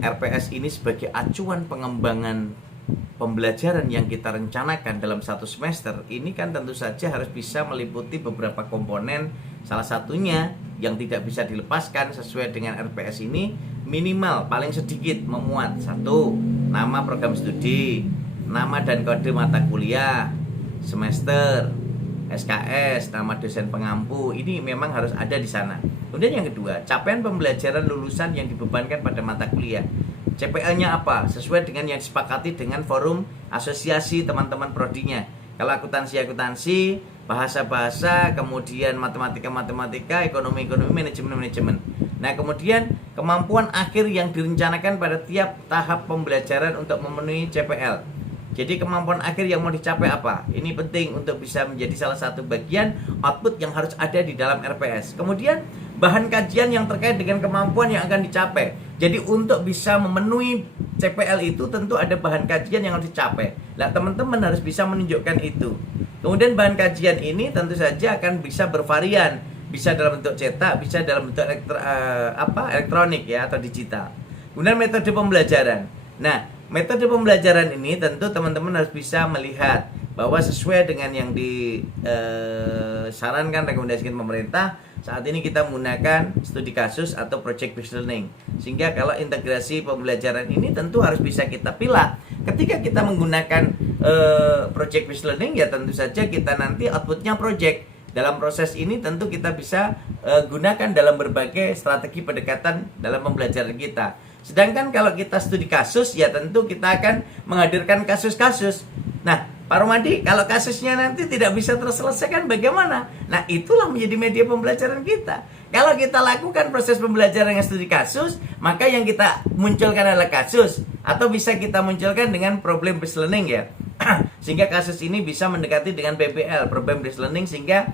RPS ini sebagai acuan pengembangan pembelajaran yang kita rencanakan dalam satu semester, ini kan tentu saja harus bisa meliputi beberapa komponen. Salah satunya yang tidak bisa dilepaskan sesuai dengan RPS ini, minimal paling sedikit memuat satu, nama program studi, nama dan kode mata kuliah, semester, SKS, nama dosen pengampu. Ini memang harus ada di sana. Kemudian yang kedua, capaian pembelajaran lulusan yang dibebankan pada mata kuliah. CPL-nya apa? Sesuai dengan yang disepakati dengan forum asosiasi teman-teman prodinya. Kalau akuntansi, bahasa-bahasa, kemudian matematika, ekonomi, manajemen. Nah, kemudian kemampuan akhir yang direncanakan pada tiap tahap pembelajaran untuk memenuhi CPL. Jadi kemampuan akhir yang mau dicapai apa? Ini penting untuk bisa menjadi salah satu bagian output yang harus ada di dalam RPS. Kemudian bahan kajian yang terkait dengan kemampuan yang akan dicapai. Jadi untuk bisa memenuhi CPL itu tentu ada bahan kajian yang harus dicapai. Nah, teman-teman harus bisa menunjukkan itu. Kemudian bahan kajian ini tentu saja akan bisa bervarian, bisa dalam bentuk cetak, bisa dalam bentuk elektronik ya, atau digital. Kemudian metode pembelajaran. Nah, metode pembelajaran ini tentu teman-teman harus bisa melihat bahwa sesuai dengan yang disarankan, rekomendasikan pemerintah. Saat ini kita menggunakan studi kasus atau project based learning. Sehingga kalau integrasi pembelajaran ini tentu harus bisa kita pilih. Ketika kita menggunakan project based learning, ya tentu saja kita nanti outputnya project. Dalam proses ini tentu kita bisa gunakan dalam berbagai strategi pendekatan dalam pembelajaran kita. Sedangkan kalau kita studi kasus, ya tentu kita akan menghadirkan kasus-kasus. Nah, Pak Romadi, kalau kasusnya nanti tidak bisa terselesaikan bagaimana? Nah, itulah menjadi media pembelajaran kita. Kalau kita lakukan proses pembelajaran yang studi kasus, maka yang kita munculkan adalah kasus. Atau bisa kita munculkan dengan problem based learning ya. Sehingga kasus ini bisa mendekati dengan PBL, problem based learning, sehingga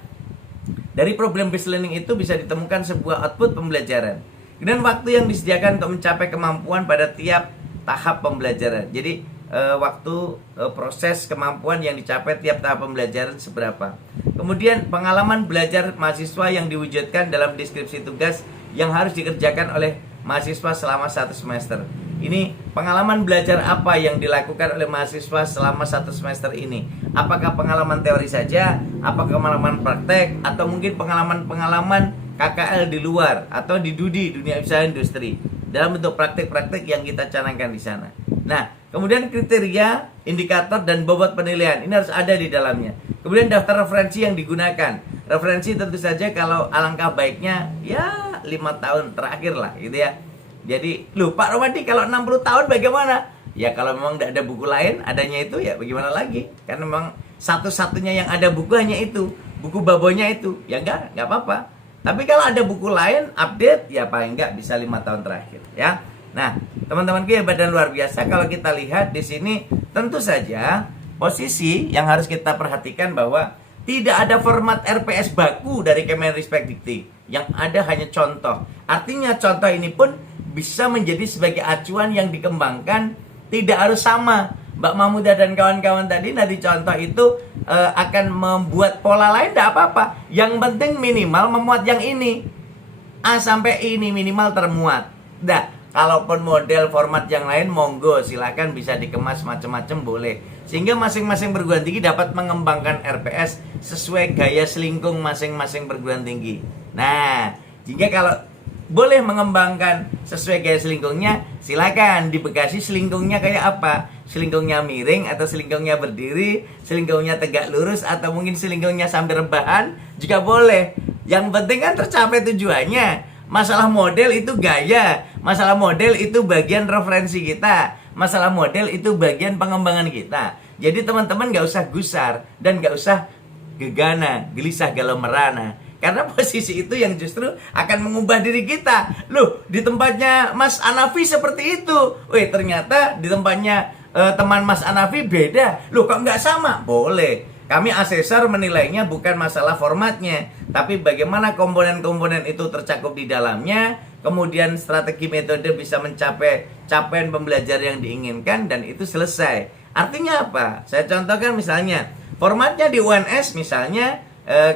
dari problem based learning itu bisa ditemukan sebuah output pembelajaran. Kemudian waktu yang disediakan untuk mencapai kemampuan pada tiap tahap pembelajaran. Jadi proses kemampuan yang dicapai tiap tahap pembelajaran seberapa. Kemudian pengalaman belajar mahasiswa yang diwujudkan dalam deskripsi tugas yang harus dikerjakan oleh mahasiswa selama satu semester. Ini pengalaman belajar apa yang dilakukan oleh mahasiswa selama satu semester ini? Apakah pengalaman teori saja? Apakah pengalaman praktek? Atau mungkin pengalaman KKL di luar atau di DUDI, dunia usaha industri, dalam bentuk praktek-praktek yang kita canangkan di sana. Nah, kemudian kriteria, indikator, dan bobot penilaian ini harus ada di dalamnya. Kemudian daftar referensi yang digunakan. Referensi tentu saja kalau alangkah baiknya ya 5 tahun terakhir lah gitu ya. Jadi, Pak Romadi, kalau 60 tahun bagaimana? Ya kalau memang tidak ada buku lain, adanya itu ya bagaimana lagi? Karena memang satu-satunya yang ada buku hanya itu, buku babonya itu. Ya enggak apa-apa. Tapi kalau ada buku lain, update, ya paling enggak bisa 5 tahun terakhir ya. Nah, teman-temanku yang badan luar biasa, kalau kita lihat di sini tentu saja posisi yang harus kita perhatikan bahwa tidak ada format RPS baku dari Kemenristek-Dikti. Yang ada hanya contoh. Artinya contoh ini pun bisa menjadi sebagai acuan yang dikembangkan, tidak harus sama. Mbak Mahmudah dan kawan-kawan tadi nanti contoh itu akan membuat pola lain, tidak apa-apa. Yang penting minimal memuat yang ini. A sampai ini minimal termuat. Nah, kalaupun model format yang lain, monggo silakan bisa dikemas macam-macam boleh. Sehingga masing-masing perguruan tinggi dapat mengembangkan RPS sesuai gaya selingkung masing-masing perguruan tinggi. Nah, jika kalau boleh mengembangkan sesuai gaya selingkungnya, silakan. Di Bekasi selingkungnya kayak apa? Selingkungnya miring atau selingkungnya berdiri, selingkungnya tegak lurus, atau mungkin selingkungnya sambil rebahan juga boleh. Yang penting kan tercapai tujuannya. Masalah model itu gaya, masalah model itu bagian referensi kita, masalah model itu bagian pengembangan kita. Jadi teman-teman gak usah gusar dan gak usah gegana, gelisah, galau merana. Karena posisi itu yang justru akan mengubah diri kita. Loh, di tempatnya Mas Anafi seperti itu. Wih, ternyata di tempatnya teman Mas Anafi beda. Loh, kok nggak sama? Boleh. Kami asesor menilainya bukan masalah formatnya, tapi bagaimana komponen-komponen itu tercakup di dalamnya, kemudian strategi metode bisa mencapai capaian pembelajaran yang diinginkan, dan itu selesai. Artinya apa? Saya contohkan misalnya, formatnya di UNS misalnya,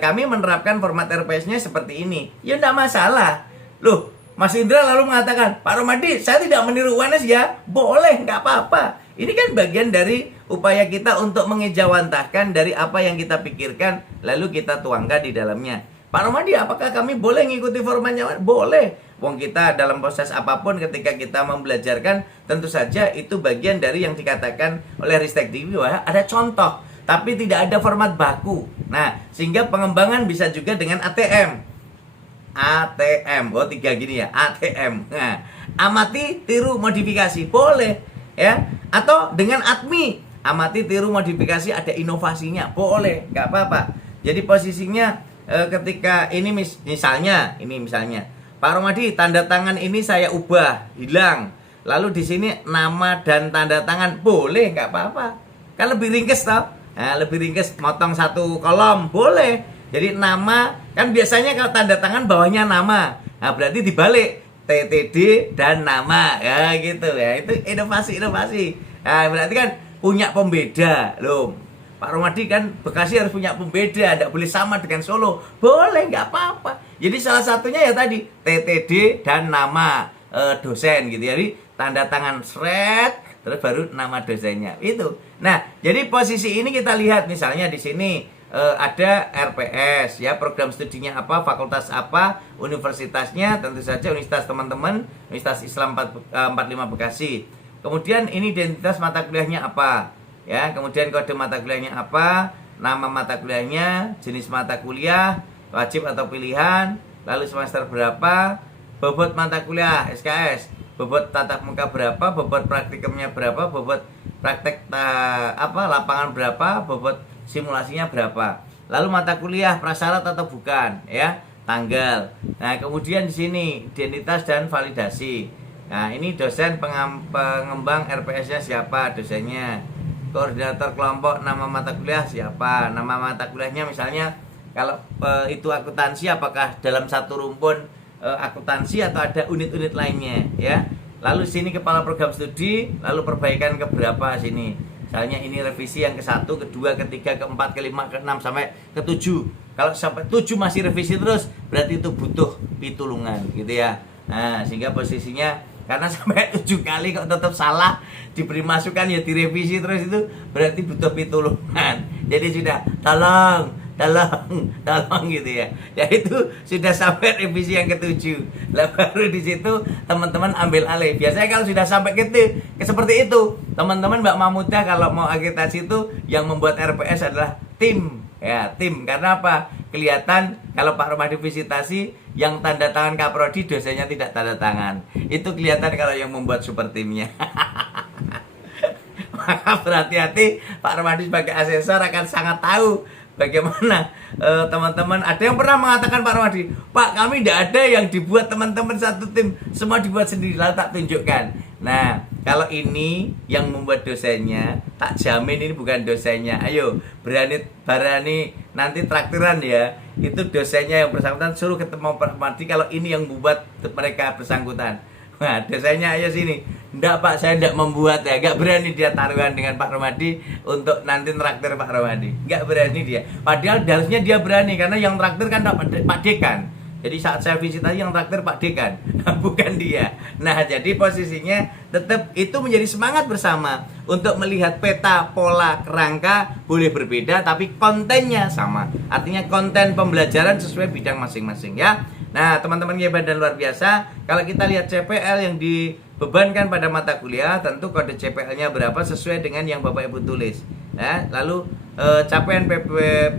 kami menerapkan format RPS-nya seperti ini. Ya enggak masalah. Loh, Mas Indra lalu mengatakan, Pak Romadi, saya tidak meniru UNS ya. Boleh, nggak apa-apa. Ini kan bagian dari upaya kita untuk mengejawantahkan dari apa yang kita pikirkan, lalu kita tuangkan di dalamnya. Pak Romadi, apakah kami boleh ngikuti formatnya? Boleh. Wong kita dalam proses apapun ketika kita membelajarkan, tentu saja itu bagian dari yang dikatakan oleh Ristek Dwi bahwa ada contoh, tapi tidak ada format baku. Nah, sehingga pengembangan bisa juga dengan ATM. ATM, oh 3 gini ya, ATM. Nah, amati, tiru, modifikasi, boleh ya. Atau dengan ATMI, amati, tiru, modifikasi, ada inovasinya, boleh, nggak apa-apa. Jadi posisinya ketika ini misalnya, Pak Romadi, tanda tangan ini saya ubah, hilang. Lalu di sini nama dan tanda tangan, boleh, nggak apa-apa. Kan lebih ringkes toh? Nah, lebih ringkes, motong satu kolom, boleh. Jadi nama, kan biasanya kalau tanda tangan bawahnya nama. Nah, berarti dibalik, TTD dan nama. Ya gitu ya, itu inovasi. Nah, berarti kan punya pembeda. Loh, Pak Romadi kan Bekasi harus punya pembeda, tidak boleh sama dengan Solo. Boleh, nggak apa-apa. Jadi salah satunya ya tadi, TTD dan nama dosen gitu. Jadi tanda tangan shred, terus baru nama dosennya. Itu. Nah, jadi posisi ini kita lihat misalnya di sini ada RPS ya, program studinya apa, fakultas apa, universitasnya tentu saja universitas teman-teman, Universitas Islam 45 Bekasi. Kemudian ini identitas mata kuliahnya apa ya, kemudian kode mata kuliahnya apa, nama mata kuliahnya, jenis mata kuliah, wajib atau pilihan, lalu semester berapa, bobot mata kuliah SKS, bobot tatap muka berapa, bobot praktikumnya berapa, bobot praktek lapangan berapa, bobot simulasinya berapa. Lalu mata kuliah prasyarat atau bukan ya, tanggal. Nah, kemudian di sini identitas dan validasi. Nah, ini dosen pengembang RPS-nya siapa, dosennya. Koordinator kelompok, nama mata kuliah siapa. Nama mata kuliahnya misalnya kalau itu akuntansi, apakah dalam satu rumpun akuntansi atau ada unit-unit lainnya ya. Lalu sini kepala program studi, lalu perbaikan ke berapa sini. Misalnya ini revisi yang ke-1, ke-2, ke-3, ke-4, ke-5, ke-6 sampai ke-7. Kalau sampai 7 masih revisi terus, berarti itu butuh pitulungan gitu ya. Nah, sehingga posisinya karena sampai 7 kali kok tetap salah, diberi masukan ya direvisi terus, itu berarti butuh pitulungan. Jadi sudah tolong gitu ya. Ya itu sudah sampai revisi yang ke-7. Lah baru di situ teman-teman ambil alih. Biasanya kalau sudah sampai seperti itu, teman-teman Mbak Mamuda kalau mau agitasi itu yang membuat RPS adalah tim. Ya, tim. Karena apa? Kelihatan kalau Pak Romadi visitasi yang tanda tangan Kaprodi, dosennya tidak tanda tangan. Itu kelihatan kalau yang membuat super timnya. Maka berhati-hati, Pak Romadi sebagai asesor akan sangat tahu bagaimana teman-teman. Ada yang pernah mengatakan Pak Romadi, Pak, kami tidak ada yang dibuat teman-teman satu tim, semua dibuat sendiri. Lalu tak tunjukkan. Nah, kalau ini yang membuat dosennya, tak jamin ini bukan dosennya. Ayo, berani nanti traktiran ya. Itu dosennya yang bersangkutan, suruh ketemu Pak Romadi kalau ini yang membuat mereka bersangkutan. Nah, dosennya ayo sini. Enggak Pak, saya tidak membuat ya. Enggak berani dia taruhan dengan Pak Romadi untuk nanti traktir Pak Romadi. Enggak berani dia. Padahal harusnya dia berani, karena yang traktir kan Pak Dekan. Jadi saat saya visitasi yang traktir Pak Dekan, bukan dia. Nah, jadi posisinya tetap itu menjadi semangat bersama untuk melihat peta, pola, kerangka boleh berbeda, tapi kontennya sama. Artinya konten pembelajaran sesuai bidang masing-masing ya. Nah, teman-teman hebat dan luar biasa, kalau kita lihat CPL yang dibebankan pada mata kuliah, tentu kode CPL-nya berapa sesuai dengan yang Bapak Ibu tulis. Ya, lalu capaian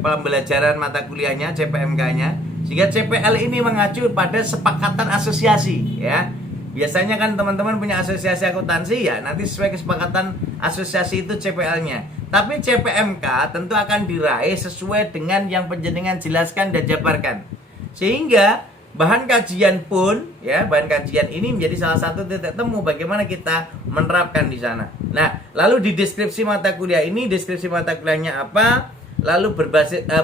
pembelajaran mata kuliahnya, CPMK-nya, sehingga CPL ini mengacu pada sepakatan asosiasi. Ya, biasanya kan teman-teman punya asosiasi akuntansi ya, nanti sesuai kesepakatan asosiasi itu CPL-nya. Tapi CPMK tentu akan diraih sesuai dengan yang penjenengan jelaskan dan jabarkan. Sehingga bahan kajian pun ya, bahan kajian ini menjadi salah satu titik temu bagaimana kita menerapkan di sana. Nah, lalu di deskripsi mata kuliah ini, deskripsi mata kuliahnya apa, lalu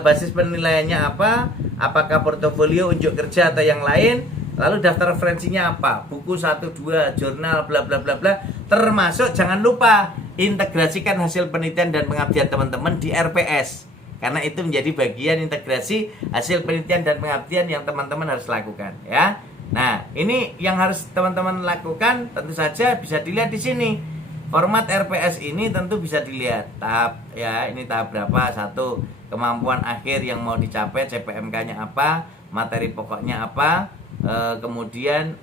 basis penilaiannya apa, apakah portofolio, unjuk kerja atau yang lain, lalu daftar referensinya apa, buku 1, 2, jurnal, bla bla bla bla, termasuk jangan lupa integrasikan hasil penelitian dan pengabdian teman-teman di RPS. Karena itu menjadi bagian integrasi hasil penelitian dan pengabdian yang teman-teman harus lakukan ya. Nah, ini yang harus teman-teman lakukan, tentu saja bisa dilihat di sini. Format RPS ini tentu bisa dilihat tahap ya, ini tahap berapa? Satu, kemampuan akhir yang mau dicapai, CPMK-nya apa, materi pokoknya apa, kemudian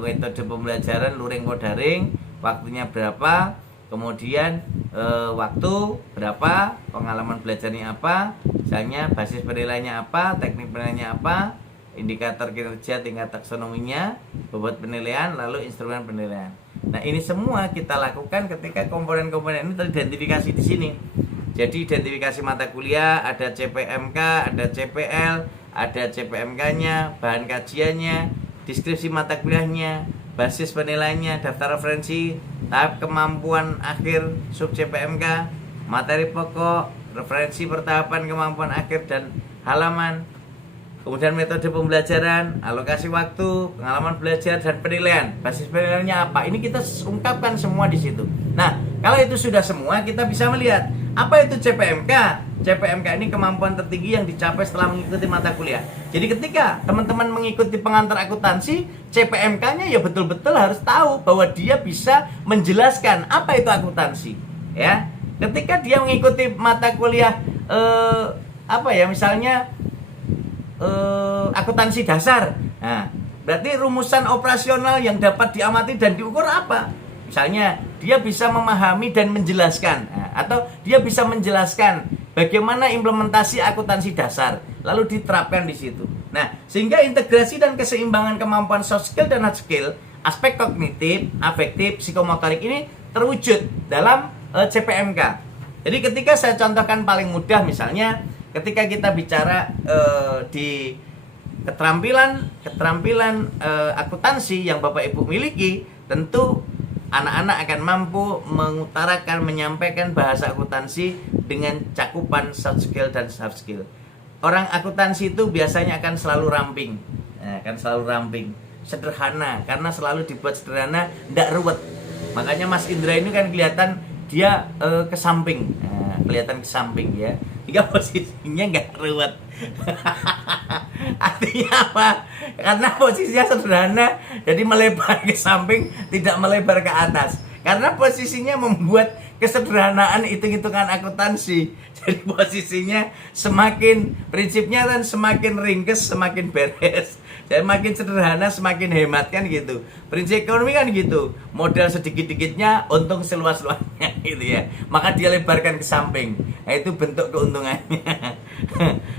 metode pembelajaran luring daring, waktunya berapa, kemudian waktu berapa, pengalaman belajarnya apa, misalnya basis penilaiannya apa, teknik penilaiannya apa, indikator kinerja tingkat taksonominya, bobot penilaian, lalu instrumen penilaian. Nah, ini semua kita lakukan ketika komponen-komponen ini teridentifikasi di sini. Jadi identifikasi mata kuliah, ada CPMK, ada CPL, ada CPMK-nya, bahan kajiannya, deskripsi mata kuliahnya, basis penilaiannya, daftar referensi, tahap kemampuan akhir sub CPMK, materi pokok, referensi pertahapan kemampuan akhir dan halaman, kemudian metode pembelajaran, alokasi waktu, pengalaman belajar dan penilaian. Basis penilaiannya apa? Ini kita ungkapkan semua di situ. Nah, kalau itu sudah semua, kita bisa melihat apa itu CPMK. CPMK ini kemampuan tertinggi yang dicapai setelah mengikuti mata kuliah. Jadi ketika teman-teman mengikuti pengantar akuntansi, CPMK-nya ya betul-betul harus tahu bahwa dia bisa menjelaskan apa itu akuntansi. Ya, ketika dia mengikuti mata kuliah misalnya akuntansi dasar. Nah, berarti rumusan operasional yang dapat diamati dan diukur apa? Misalnya, dia bisa memahami dan menjelaskan, atau dia bisa menjelaskan bagaimana implementasi akuntansi dasar, lalu diterapkan di situ. Nah, sehingga integrasi dan keseimbangan kemampuan soft skill dan hard skill, aspek kognitif, afektif, psikomotorik ini terwujud dalam CPMK. Jadi ketika saya contohkan paling mudah, misalnya ketika kita bicara di keterampilan akuntansi yang Bapak Ibu miliki, tentu anak-anak akan mampu mengutarakan, menyampaikan bahasa akuntansi dengan cakupan soft skill dan soft skill. Orang akuntansi itu biasanya akan selalu ramping, sederhana, karena selalu dibuat sederhana, tidak ruwet. Makanya Mas Indra ini kan kelihatan dia ke samping, kelihatan ke samping ya. Jika posisinya nggak ruwet. Artinya apa? Karena posisinya sederhana, jadi melebar ke samping, tidak melebar ke atas. Karena posisinya membuat kesederhanaan hitung-hitungan akuntansi. Jadi posisinya semakin, prinsipnya kan semakin ringkes, semakin beres. Jadi makin sederhana semakin hemat, kan gitu. Prinsip ekonomi kan gitu. Modal sedikit-dikitnya, untung seluas-luasnya gitu ya. Maka dia lebarkan ke samping. Nah, itu bentuk keuntungannya.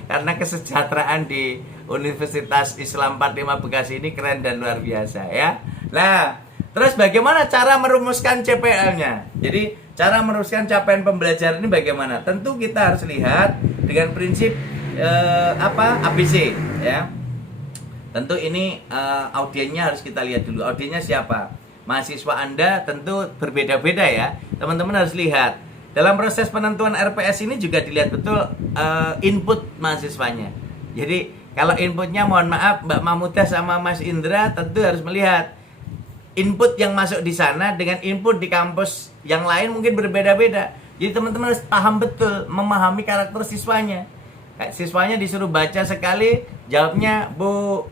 Karena kesejahteraan di Universitas Islam 45 Bekasi ini keren dan luar biasa ya. Nah, terus bagaimana cara merumuskan CPL-nya? Jadi cara merumuskan capaian pembelajaran ini bagaimana? Tentu kita harus lihat dengan prinsip ABC ya. Tentu ini audiennya harus kita lihat dulu. Audiennya siapa? Mahasiswa Anda tentu berbeda-beda ya. Teman-teman harus lihat. Dalam proses penentuan RPS ini juga dilihat betul input mahasiswanya. Jadi kalau inputnya, mohon maaf Mbak Mahmudah sama Mas Indra, tentu harus melihat input yang masuk di sana dengan input di kampus yang lain mungkin berbeda-beda. Jadi teman-teman harus paham betul, memahami karakter siswanya. Siswanya disuruh baca sekali, jawabnya, Bu,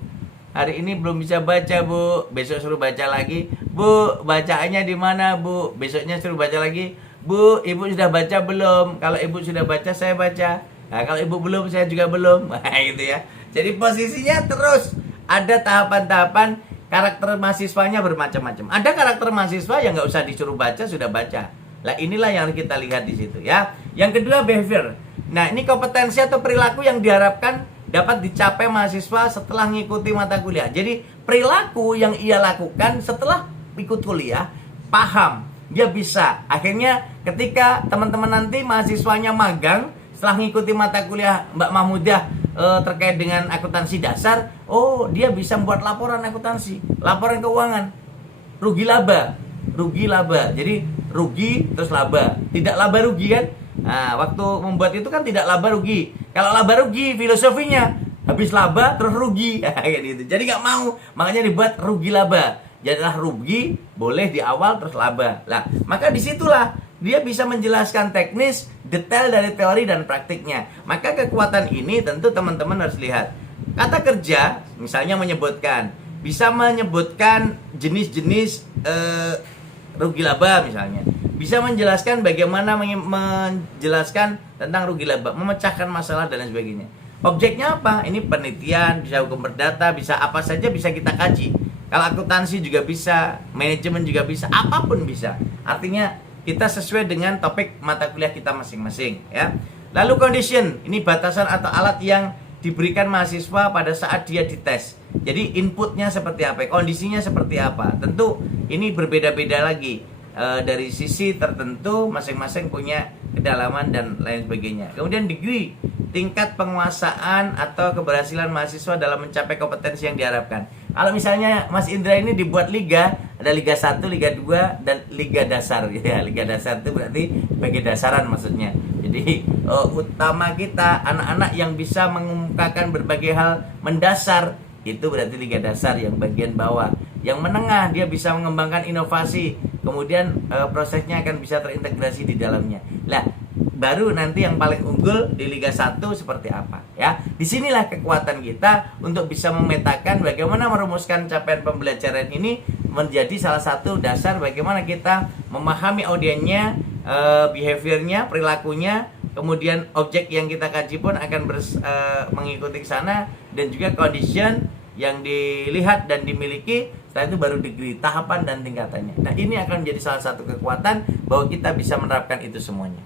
hari ini belum bisa baca, Bu. Besok suruh baca lagi. Bu, bacaannya di mana, Bu? Besoknya suruh baca lagi. Bu, Ibu sudah baca belum? Kalau Ibu sudah baca, saya baca. Nah, kalau Ibu belum, saya juga belum. Nah, gitu ya. Jadi posisinya terus ada tahapan-tahapan. Karakter mahasiswanya bermacam-macam. Ada karakter mahasiswa yang nggak usah disuruh baca, sudah baca. Nah, inilah yang kita lihat di situ ya. Yang kedua, behavior. Nah, ini kompetensi atau perilaku yang diharapkan dapat dicapai mahasiswa setelah mengikuti mata kuliah. Jadi, perilaku yang ia lakukan setelah ikut kuliah, paham, dia bisa. Akhirnya ketika teman-teman nanti mahasiswanya magang, setelah mengikuti mata kuliah Mbak Mahmudah terkait dengan akuntansi dasar, oh dia bisa membuat laporan akuntansi, laporan keuangan, rugi laba. Jadi rugi terus laba, tidak laba rugi kan? Nah, waktu membuat itu kan tidak laba rugi. Kalau laba rugi filosofinya habis laba terus rugi, kayak gitu. Jadi nggak mau, makanya dibuat rugi laba. Jadilah rugi boleh di awal terus laba. Lah, maka disitulah dia bisa menjelaskan teknis, detail dari teori dan praktiknya. Maka kekuatan ini tentu teman-teman harus lihat. Kata kerja, misalnya menyebutkan bisa menyebutkan jenis-jenis rugi laba misalnya, bisa menjelaskan bagaimana menjelaskan tentang rugi laba, memecahkan masalah dan lain sebagainya. Objeknya apa? Ini penelitian, bisa hukum perdata, bisa apa saja bisa kita kaji. Kalau akuntansi juga bisa, manajemen juga bisa, apapun bisa. Artinya kita sesuai dengan topik mata kuliah kita masing-masing, ya. Lalu condition, ini batasan atau alat yang diberikan mahasiswa pada saat dia dites. Jadi inputnya seperti apa, kondisinya seperti apa. Tentu ini berbeda-beda lagi. Dari sisi tertentu masing-masing punya kedalaman dan lain sebagainya. Kemudian degree, tingkat penguasaan atau keberhasilan mahasiswa dalam mencapai kompetensi yang diharapkan. Kalau misalnya Mas Indra ini dibuat liga, ada Liga 1, Liga 2, dan Liga Dasar. Ya, Liga Dasar itu berarti bagi dasaran maksudnya. Jadi utama kita anak-anak yang bisa mengemukakan berbagai hal mendasar, itu berarti Liga Dasar yang bagian bawah. Yang menengah dia bisa mengembangkan inovasi, kemudian prosesnya akan bisa terintegrasi di dalamnya. Lah, baru nanti yang paling unggul di Liga 1 seperti apa, ya. Disinilah kekuatan kita untuk bisa memetakan bagaimana merumuskan capaian pembelajaran ini menjadi salah satu dasar bagaimana kita memahami audiennya, behaviornya, perilakunya, kemudian objek yang kita kaji pun akan mengikuti ke sana, dan juga condition yang dilihat dan dimiliki. Setelah itu baru degree, tahapan dan tingkatannya. Nah, ini akan menjadi salah satu kekuatan bahwa kita bisa menerapkan itu semuanya.